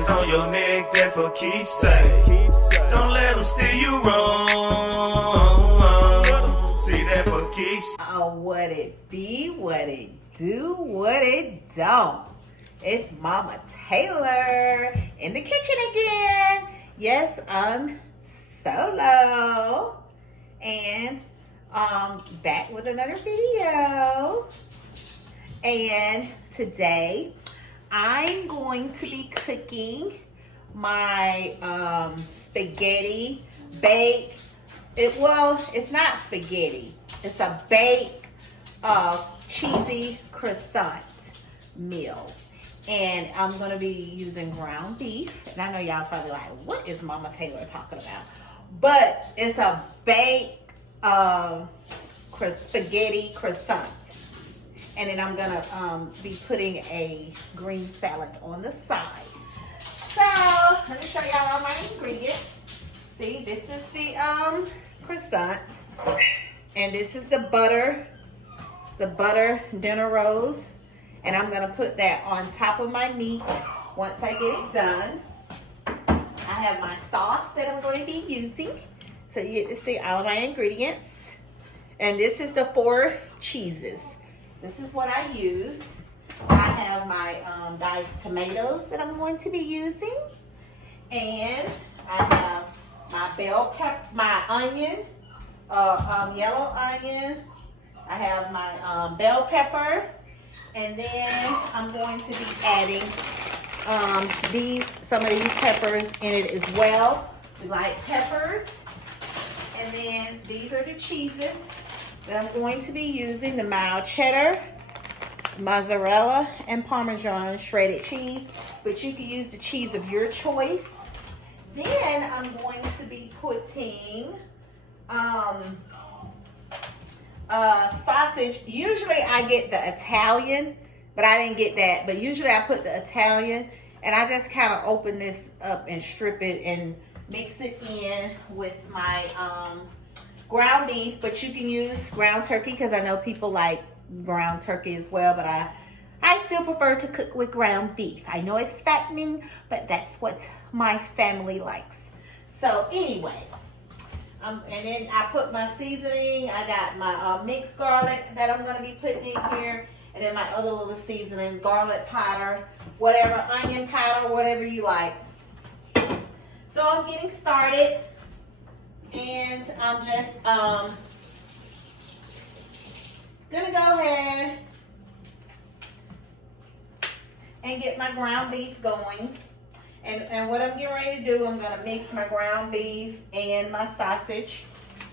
hands on your neck, that for keepsake. Don't let them steal you wrong. See that for keepsake. Oh, what it be, what it do, what it don't. It's Mama Taylor in the kitchen again. Yes, I'm solo and back with another video. And today I'm going to be cooking my spaghetti baked. It's not spaghetti. It's a baked cheesy croissant meal. And I'm going to be using ground beef. And I know y'all probably like, what is Mama Taylor talking about? But it's a baked spaghetti croissant. And then I'm going to be putting a green salad on the side. So, let me show y'all all my ingredients. See, this is the croissant. And this is the butter dinner rolls. And I'm gonna put that on top of my meat once I get it done. I have my sauce that I'm going to be using. So you get to see all of my ingredients. And this is the 4 cheeses. This is what I use. I have my diced tomatoes that I'm going to be using. And I have my bell pepper, my onion, yellow onion. I have my bell pepper. And then I'm going to be adding some of these peppers in it as well. We like peppers. And then these are the cheeses that I'm going to be using. The mild cheddar, mozzarella, and Parmesan shredded cheese. But you can use the cheese of your choice. Then I'm going to be putting sausage. Usually I get the Italian, but I didn't get that. But usually I put the Italian, and I just kind of open this up and strip it and mix it in with my ground beef. But you can use ground turkey because I know people like ground turkey as well. But I still prefer to cook with ground beef. I know it's fattening, but that's what my family likes. So anyway. And then I put my seasoning. I got my mixed garlic that I'm going to be putting in here. And then my other little seasoning, garlic powder, whatever, onion powder, whatever you like. So I'm getting started. And I'm just going to go ahead and get my ground beef going. And what I'm getting ready to do, I'm going to mix my ground beef and my sausage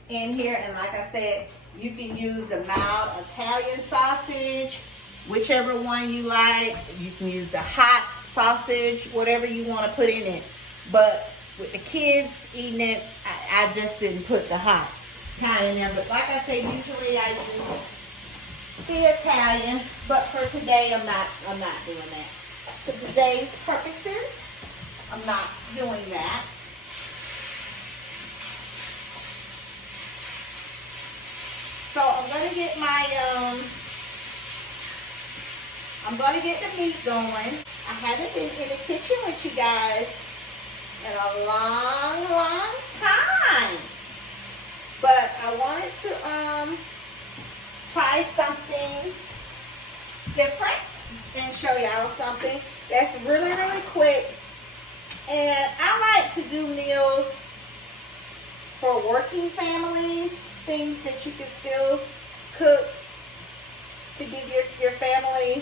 in here. And like I said, you can use the mild Italian sausage, whichever one you like. You can use the hot sausage, whatever you want to put in it. But with the kids eating it, I just didn't put the hot kind in there. But like I said, usually I use the Italian. But for today, I'm not doing that. For today's purposes, I'm not doing that. So I'm gonna get the meat going. I haven't been in the kitchen with you guys in a long time. But I wanted to try something different and show y'all something that's really quick. And I like to do meals for working families, things that you can still cook to give your family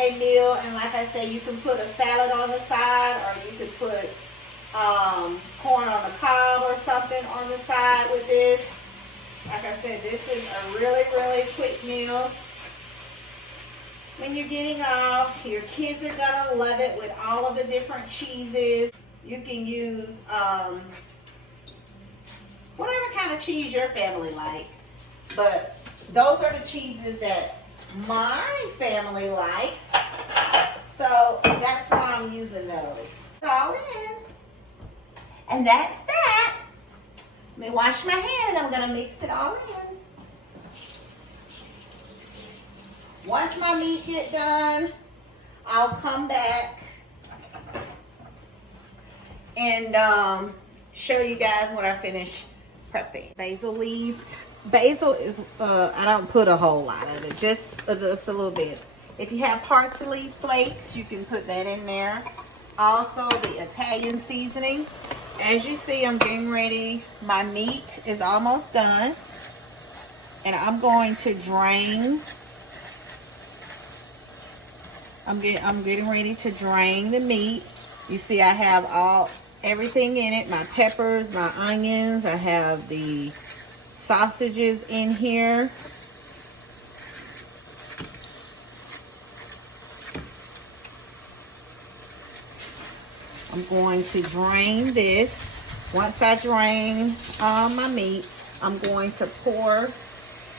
a meal. And like I said, you can put a salad on the side, or you could put corn on the cob or something on the side with this. Like I said, this is a really quick meal. When you're getting off, your kids are gonna love it with all of the different cheeses. You can use whatever kind of cheese your family like. But those are the cheeses that my family likes. So that's why I'm using those. It's all in. And that's that. Let me wash my hand and I'm gonna mix it all in. Once my meat get done, I'll come back and show you guys what I finished prepping. Basil leaves. Basil is, I don't put a whole lot of it, just a little bit. If you have parsley flakes, you can put that in there. Also, the Italian seasoning. As you see, I'm getting ready. My meat is almost done. And I'm going to drain. I'm getting ready to drain the meat. You see I have everything in it. My peppers, my onions. I have the sausages in here. I'm going to drain this. Once I drain my meat, I'm going to pour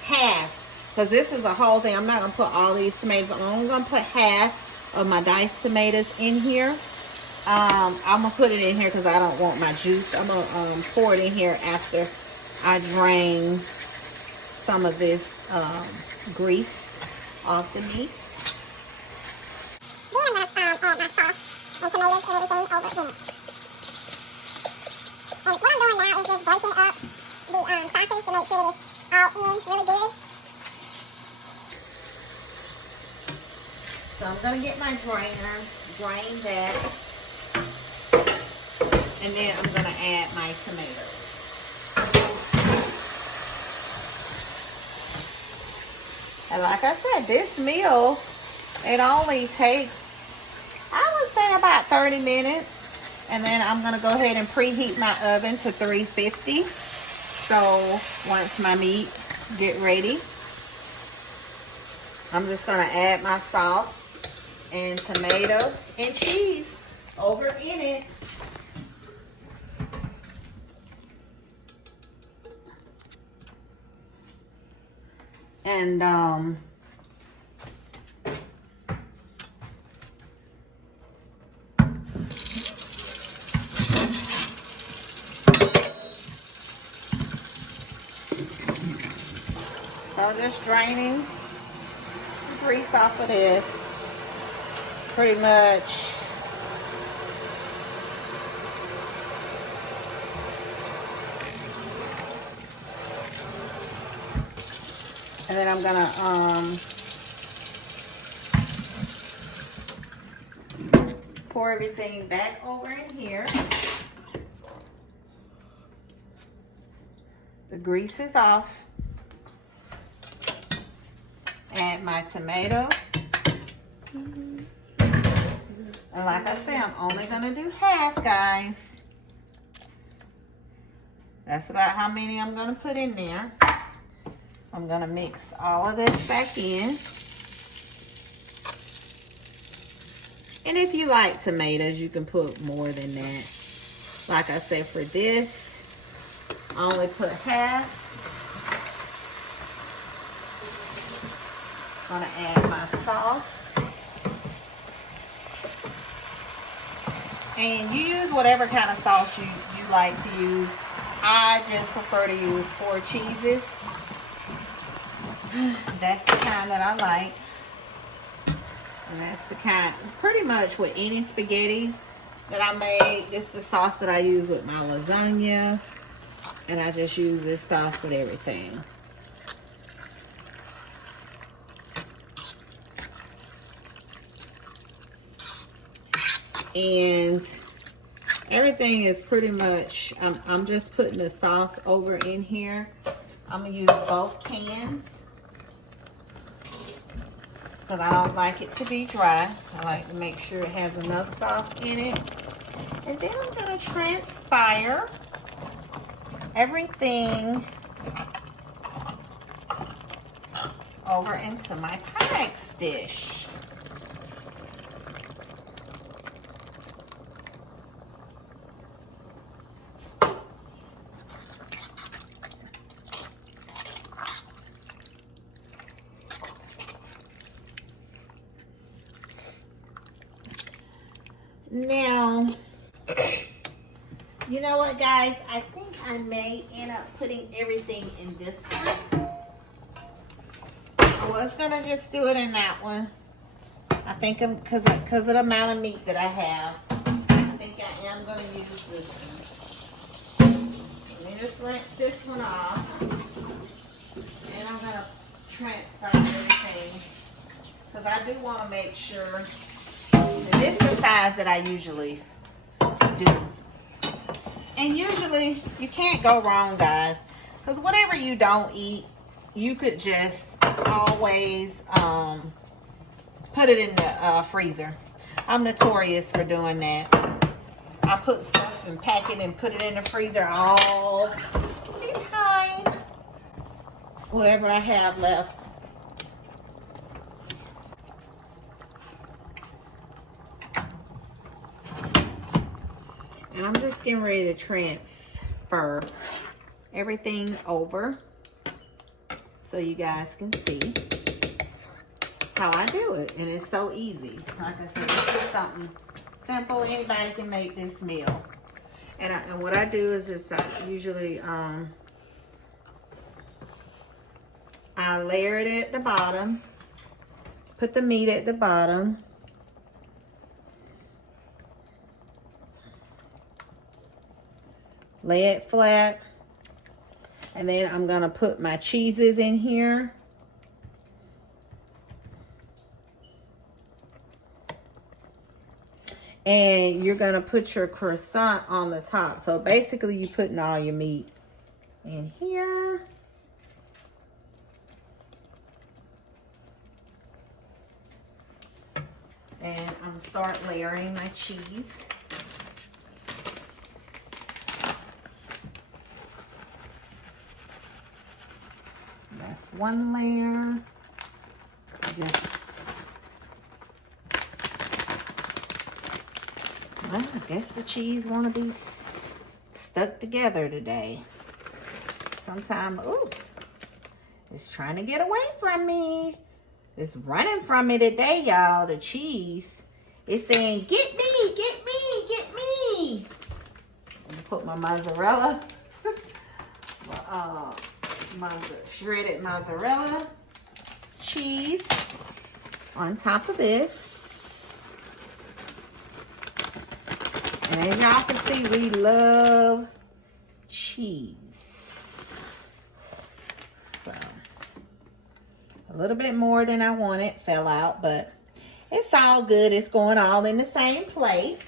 half, because this is a whole thing. I'm not going to put all these tomatoes. I'm only going to put half of my diced tomatoes in here. I'm going to put it in here because I don't want my juice. I'm going to pour it in here after I drain some of this grease off the meat. Then I'm going to add my sauce and tomatoes and everything over in it. And what I'm doing now is just breaking up the sausage to make sure that it's all in really good. So I'm going to get my drainer, drain that, and then I'm going to add my tomatoes. And like I said, this meal, it only takes, I would say, about 30 minutes. And then I'm going to go ahead and preheat my oven to 350. So once my meat get ready, I'm just going to add my sauce and tomato and cheese over in it. And so I'm just draining the grease off of this. Pretty much. And then I'm gonna pour everything back over in here. The grease is off. Add my tomato. And like I said, I'm only gonna do half, guys. That's about how many I'm gonna put in there. I'm gonna mix all of this back in. And if you like tomatoes, you can put more than that. Like I said, for this, I only put half. Gonna add my sauce. And you use whatever kind of sauce you like to use. I just prefer to use 4 cheeses. That's the kind that I like. And that's the kind, pretty much with any spaghetti that I made, this is the sauce that I use with my lasagna. And I just use this sauce with everything. And everything is pretty much, I'm just putting the sauce over in here. I'm gonna use both cans because I don't like it to be dry. I like to make sure it has enough sauce in it. And then I'm gonna transpire everything over into my Pyrex dish. Now, you know what, guys? I think I may end up putting everything in this one. I was gonna just do it in that one. I think because of the amount of meat that I have, I think I am gonna use me just rinse this one off. And I'm going to transfer everything. Because I do want to make sure. And this is the size that I usually do. And usually, you can't go wrong, guys. Because whatever you don't eat, you could just always put it in the freezer. I'm notorious for doing that. I put stuff and pack it and put it in the freezer all the time. Whatever I have left. And I'm just getting ready to transfer everything over so you guys can see how I do it. And it's so easy. Like I said, this is something simple. Anybody can make this meal. And what I do is just usually I layer it at the bottom. Put the meat at the bottom. Lay it flat. And then I'm going to put my cheeses in here. And you're going to put your croissant on the top. So basically you're putting all your meat in here. And I'm going to start layering my cheese. That's one layer. Well, I guess the cheese want to be stuck together today. Sometime, ooh, it's trying to get away from me. It's running from me today, y'all. The cheese. It's saying, get me, get me, get me. I'm going to put my mozzarella. Shredded mozzarella cheese on top of this. And as y'all can see, we love cheese. So, a little bit more than I wanted fell out, but it's all good. It's going all in the same place,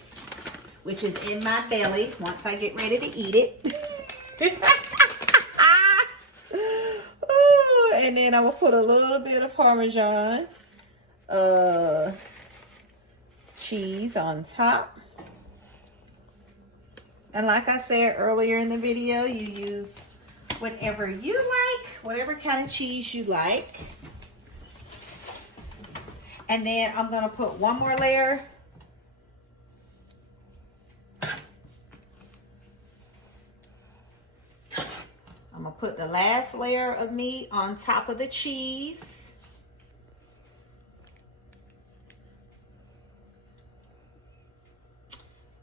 which is in my belly once I get ready to eat it. Ooh, and then I'm going to put a little bit of Parmesan cheese on top. And like I said earlier in the video, you use whatever you like, whatever kind of cheese you like. And then I'm going to put one more layer. I'm going to put the last layer of meat on top of the cheese.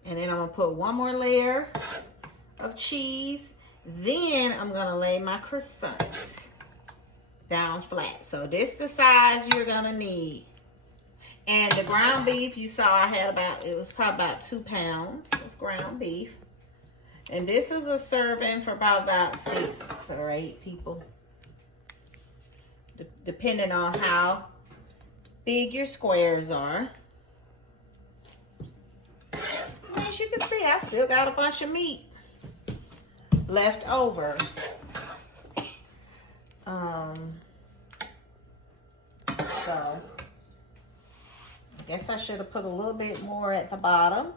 And then I'm going to put one more layer of cheese. Then I'm going to lay my croissants down flat. So this is the size you're going to need. And the ground beef, you saw I had it was probably about 2 pounds of ground beef. And this is a serving for about 6 or 8 people. Depending on how big your squares are. As you can see, I still got a bunch of meat left over. So, I guess I should have put a little bit more at the bottom.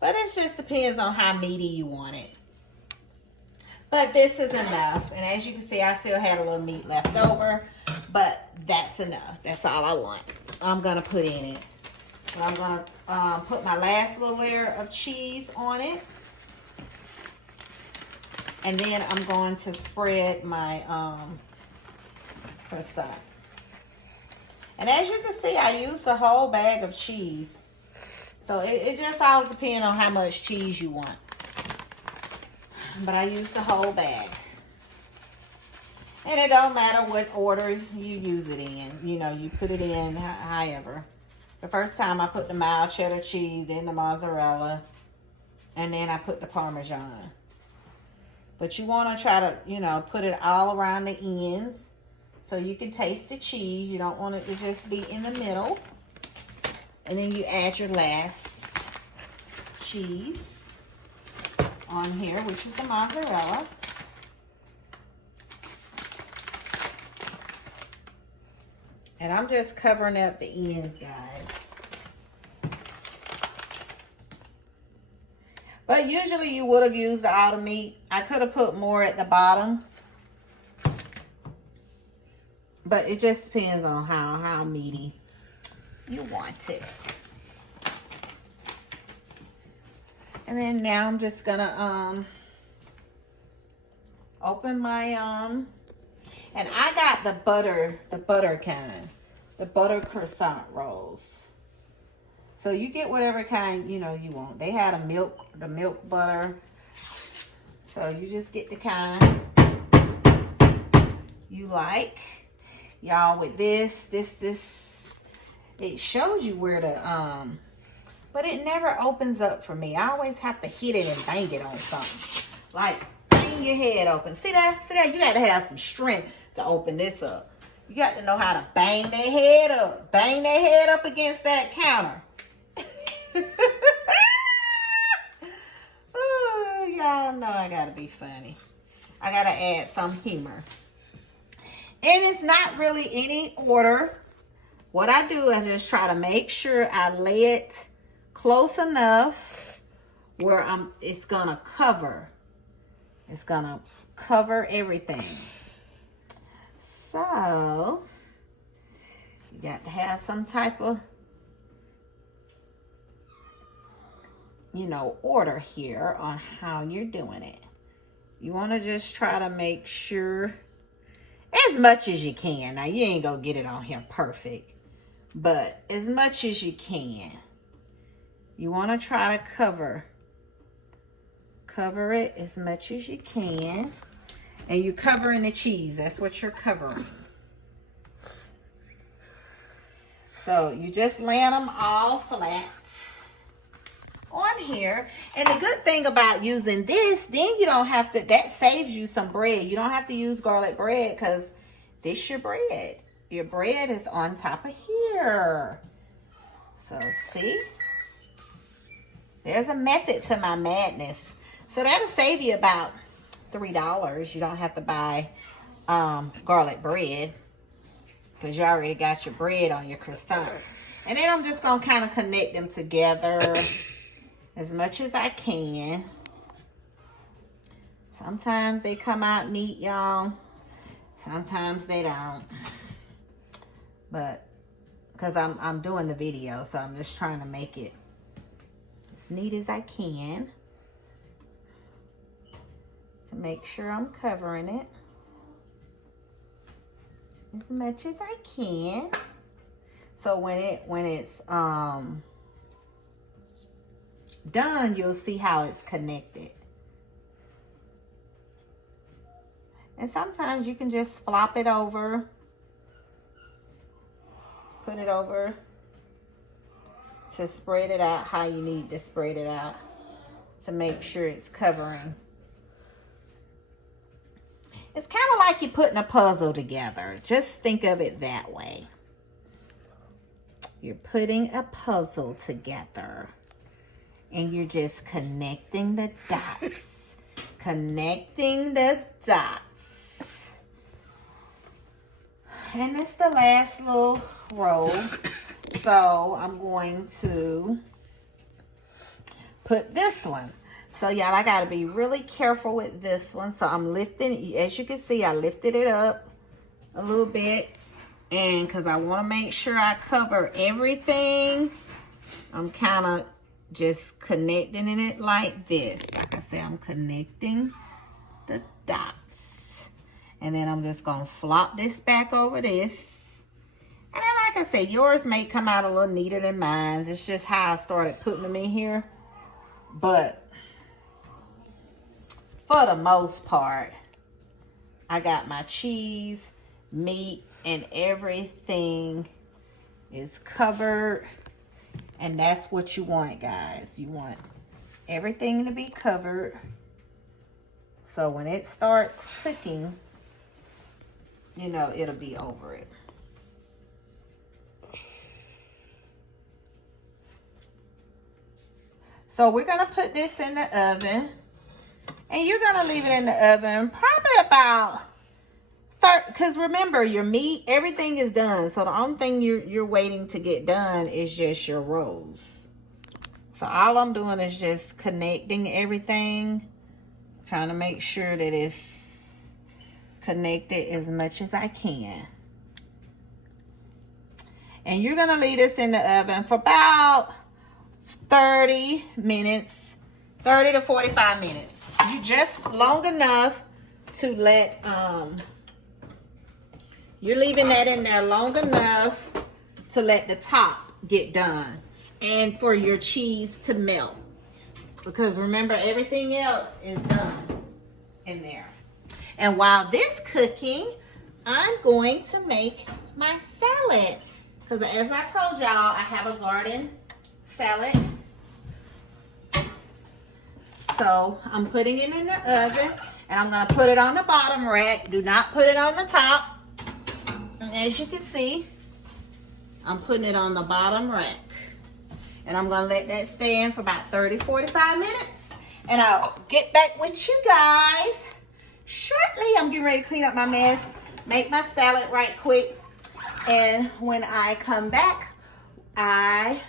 But it just depends on how meaty you want it. But this is enough. And as you can see, I still had a little meat left over. But that's enough. That's all I want. I'm going to put in it. So I'm going to put my last little layer of cheese on it. And then I'm going to spread my croissant. And as you can see, I used a whole bag of cheese. So it just all depends on how much cheese you want. But I used the whole bag. And it don't matter what order you use it in. You know, you put it in however. The first time I put the mild cheddar cheese, then the mozzarella, and then I put the Parmesan. But you want to try to, you know, put it all around the ends so you can taste the cheese. You don't want it to just be in the middle. And then you add your last cheese on here, which is the mozzarella. And I'm just covering up the ends, guys. But usually you would have used all the meat. I could have put more at the bottom. But it just depends on how meaty you want it. And then now I'm just gonna open my and I got the butter kind, the butter croissant rolls. So you get whatever kind, you know, you want. They had the milk butter. So you just get the kind you like. Y'all, with this, it shows you where to, but it never opens up for me. I always have to hit it and bang it on something. Like, bang your head open. See that? See that? You got to have some strength to open this up. You got to know how to bang their head up. Bang their head up against that counter. Oh, y'all know I got to be funny. I got to add some humor. And it's not really any order. What I do is just try to make sure I lay it close enough where it's gonna cover. It's gonna cover everything. So you got to have some type of, you know, order here on how you're doing it. You want to just try to make sure as much as you can. Now, you ain't gonna get it on here perfect, but as much as you can. You want to try to cover it as much as you can. And you're covering the cheese. That's what you're covering. So you just land them all flat on here. And the good thing about using this, then you don't have to, that saves you some bread. You don't have to use garlic bread because this your bread. Your bread is on top of here. So see? There's a method to my madness. So that'll save you about $3. You don't have to buy garlic bread because you already got your bread on your croissant. And then I'm just going to kind of connect them together as much as I can. Sometimes they come out neat, y'all. Sometimes they don't. But because I'm doing the video, so I'm just trying to make it as neat as I can to make sure I'm covering it as much as I can. So when it's done, you'll see how it's connected. And sometimes you can just flop it over, put it over to spread it out how you need to spread it out to make sure it's covering. It's kind of like you're putting a puzzle together. Just think of it that way. You're putting a puzzle together and you're just connecting the dots. Connecting the dots. And it's the last little row. So I'm going to put this one. So y'all, I got to be really careful with this one. So I'm lifting, as you can see, I lifted it up a little bit. And because I want to make sure I cover everything, I'm kind of just connecting it like this. Like I said, I'm connecting the dots. And then I'm just going to flop this back over this. And then, like I said, yours may come out a little neater than mine. It's just how I started putting them in here. But for the most part, I got my cheese, meat, and everything is covered. And that's what you want, guys. You want everything to be covered So when it starts cooking, you know, it'll be over it. So we're gonna put this in the oven, and you're gonna leave it in the oven probably about because remember, your meat, everything is done. So the only thing you're waiting to get done is just your rolls. So all I'm doing is just connecting everything, trying to make sure that it's connected as much as I can. And you're gonna leave this in the oven for about 30 minutes, 30 to 45 minutes. You just long enough to let, you're leaving that in there long enough to let the top get done and for your cheese to melt. Because remember, everything else is done in there. And while this cooking, I'm going to make my salad. Because as I told y'all, I have a garden salad. So I'm putting it in the oven, and I'm going to put it on the bottom rack. Do not put it on the top. And as you can see, I'm putting it on the bottom rack. And I'm going to let that stand for about 30-45 minutes. And I'll get back with you guys shortly. I'm getting ready to clean up my mess, make my salad right quick. And when I come back, I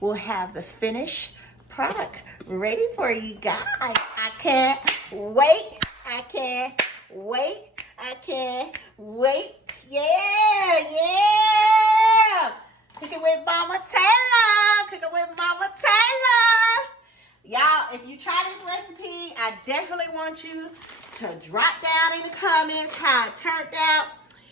will have the finished product ready for you guys. I can't wait. I can't wait. I can't wait. Yeah. Cooking with Mama Taylor. Cooking with Mama Taylor. Y'all, if you try this recipe, I definitely want you to drop down in the comments how it turned out.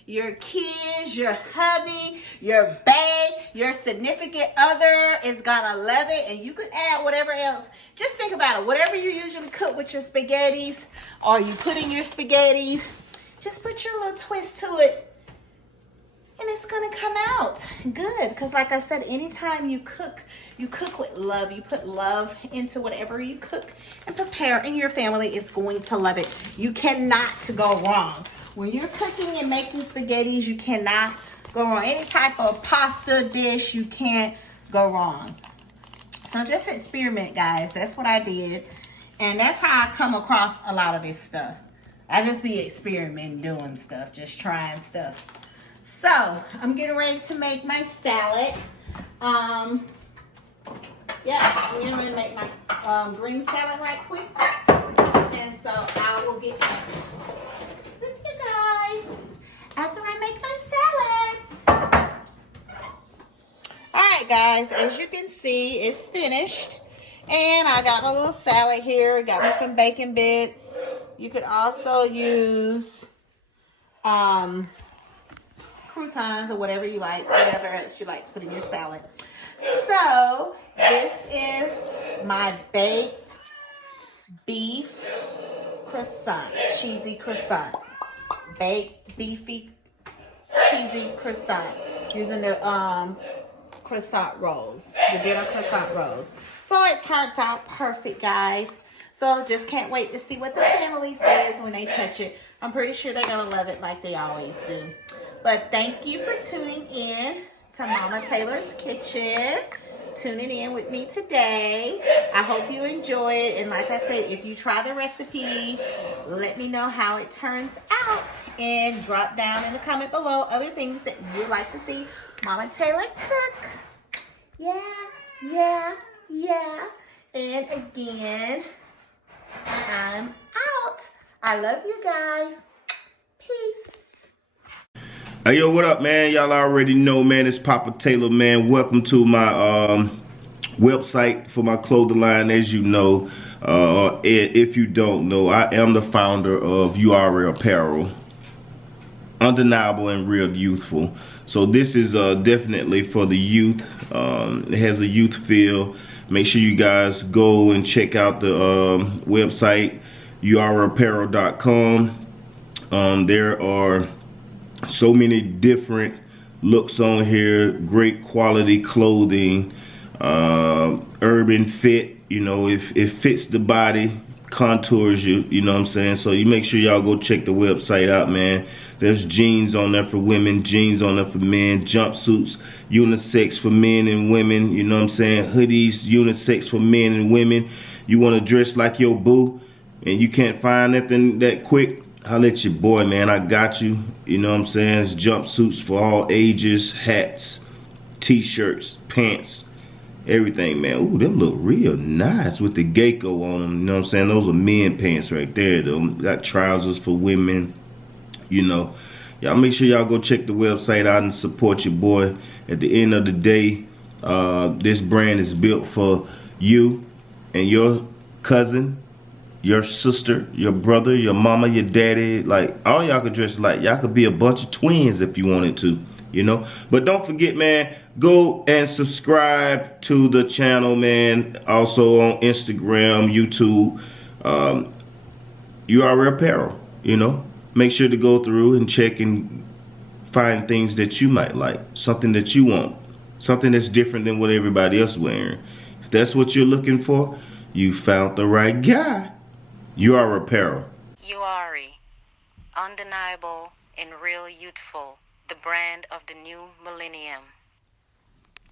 Your kids, your hubby, your bae, your significant other is gonna love it, and you can add whatever else. Just think about it. Whatever you usually cook with your spaghettis, or you put in your spaghettis, just put your little twist to it, and it's gonna come out good. Because like I said, anytime you cook with love. You put love into whatever you cook and prepare, and your family is going to love it. You cannot go wrong. When you're cooking and making spaghettis, you cannot go wrong. Any type of pasta dish, you can't go wrong. So just experiment, guys. That's what I did. And that's how I come across a lot of this stuff. I just be experimenting, doing stuff, just trying stuff. So I'm getting ready to make my salad. I'm getting ready to make my green salad right quick. And so I will get back with you guys after I make my salad. All right, guys, as you can see, it's finished. And I got my little salad here. Got me some bacon bits. You could also use croutons or whatever you like, whatever else you like to put in your salad. So this is my baked beef croissant, cheesy croissant, baked beefy cheesy croissant, using the croissant rolls, the dinner croissant rolls. So it turned out perfect, guys. So just can't wait to see what the family says when they touch it. I'm pretty sure they're gonna love it like they always do. But thank you for tuning in to Mama Taylor's Kitchen. Tuning in with me today. I hope you enjoy it. And like I said, if you try the recipe, let me know how it turns out. And drop down in the comment below other things that you would like to see Mama Taylor cook. Yeah. And again, I'm out. I love you guys. Peace. Hey, yo, what up, man? Y'all already know, man, it's Papa Taylor, man. Welcome to my website for my clothing line. As you know, if you don't know, I am the founder of URL Apparel. Undeniable and real youthful. So this is definitely for the youth. It has a youth feel. Make sure you guys go and check out the website, urapparel.com. There are so many different looks on here, great quality clothing, urban fit. You know, if it fits the body, contours you, you know what I'm saying? So you make sure y'all go check the website out, man. There's jeans on there for women, jeans on there for men, jumpsuits, unisex for men and women, you know what I'm saying? Hoodies, unisex for men and women. You want to dress like your boo and you can't find nothing that quick, holla at your boy, man. I got you, you know what I'm saying? It's jumpsuits for all ages, hats, t-shirts, pants, everything, man. Ooh, them look real nice with the gecko on them, you know what I'm saying? Those are men pants right there, though. Got trousers for women, you know. Y'all make sure y'all go check the website out and support your boy. At the end of the day, this brand is built for you and your cousin, your sister, your brother, your mama, your daddy. Like, all y'all could dress like. Y'all could be a bunch of twins if you wanted to, you know. But don't forget, man, go and subscribe to the channel, man. Also on Instagram, YouTube, URL Apparel, you know. Make sure to go through and check and find things that you might like, something that you want, something that's different than what everybody else is wearing. If that's what you're looking for, you found the right guy. URL Apparel. Uari, undeniable and real youthful, the brand of the new millennium.